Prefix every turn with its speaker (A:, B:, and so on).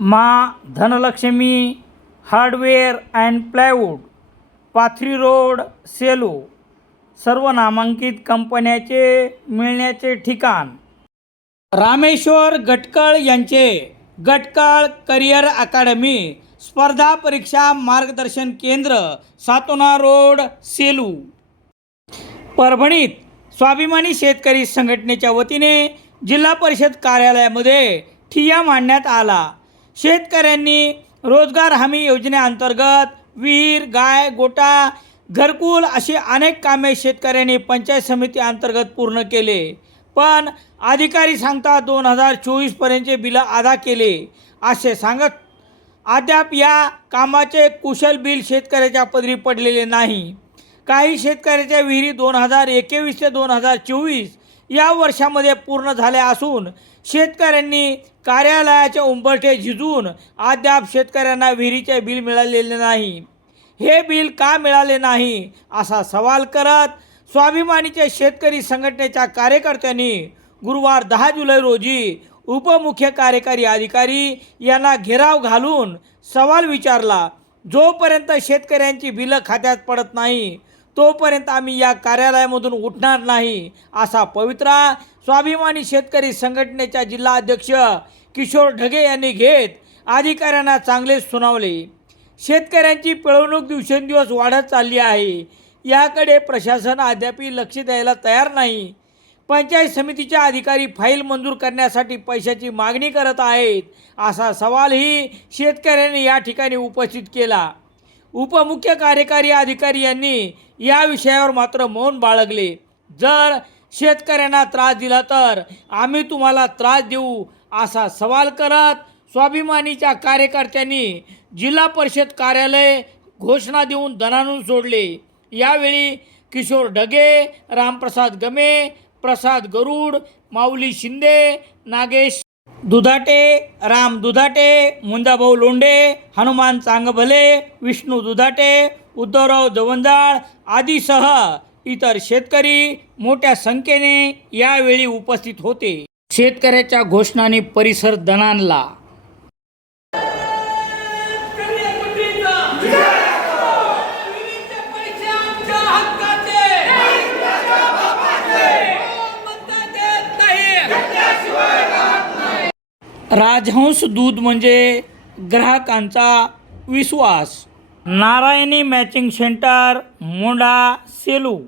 A: मा Dhanalakshmi hardware and plywood Pathri road Selu सर्व नामांकित कंपन्याचे मिळण्याचे ठिकाण. रामेश्वर गटकळ यांचे गटकळ करिअर अकादमी स्पर्धा परीक्षा मार्गदर्शन केंद्र सातोना रोड सेलू. परभणीत स्वाभिमानी शेतकरी संघटनेच्या वतीने जिल्हा परिषद कार्यालयामध्ये ठिय्या मांडण्यात आला. शेतकऱ्यांनी रोजगार हमी योजनेअंतर्गत विहीर गाय गोटा घरकुल अशी अनेक कामे शेतकऱ्यांनी पंचायत समिती अंतर्गत पूर्ण केले. पण अधिकारी सांगतात दोन हजार चोवीसपर्यंतचे बिलं अदा केले. असे सांगत अद्याप या कामाचे कुशल बिल शेतकऱ्याच्या पदरी पडलेले नाही. काही शेतकऱ्याच्या विहिरी दोन हजार एकवीस ते दोन हजार चोवीस या वर्षामध्ये पूर्ण झाल्या असून शेतकऱ्यांनी कार्यालयाचे उंबरठे झिजून अद्याप शेतकऱ्यांना विहिरीचे बिल मिळालेले नाही. हे बिल का मिळाले नाही असा सवाल करत स्वाभिमानीचे शेतकरी संघटनेच्या कार्यकर्त्यांनी गुरुवार दहा जुलै रोजी उपमुख्य कार्यकारी अधिकारी यांना घेराव घालून सवाल विचारला जोपर्यंत शेतकऱ्यांची बिलं खात्यात पडत नाही तोपर्यंत आम्ही या कार्यालयामधून उठणार नाही असा पवित्रा स्वाभिमानी शेतकरी संघटनेच्या जिल्हा अध्यक्ष किशोर ढगे यांनी घेत अधिकाऱ्यांना चांगलेच सुनावले. शेतकऱ्यांची पिळवणूक दिवसेंदिवस वाढत चालली आहे. याकडे प्रशासन अद्याप लक्ष द्यायला तयार नाही. पंचायत समितीच्या अधिकारी फाईल मंजूर करण्यासाठी पैशाची मागणी करत आहेत असा सवालही शेतकऱ्यांनी या ठिकाणी उपस्थित केला. उपमुख्य कार्यकारी अधिकारी यांनी या विषयावर मात्र मौन बाळगले. जर शेतकऱ्यांना त्रास दिला तर आम्ही तुम्हाला त्रास देऊ असा सवाल करत स्वाभिमानीच्या कार्यकर्त्यांनी जिल्हा परिषद कार्यालय घोषणा देऊन दणानून सोडले. यावेळी किशोर ढगे रामप्रसाद गमे प्रसाद गरुड माऊली शिंदे नागेश दुधाटे राम दुधाटे मुंजाभाऊ लोंढे हनुमान चांगभले विष्णू दुधाटे उद्धवराव जवंजाळ आदीसह इतर शेतकरी मोठ्या संख्येने यावेळी उपस्थित होते. शेतकऱ्याच्या घोषणाने परिसर दणानला राजहंस दूध म्हणजे ग्राहकांचा विश्वास. Narayani matching centre Monda Selu.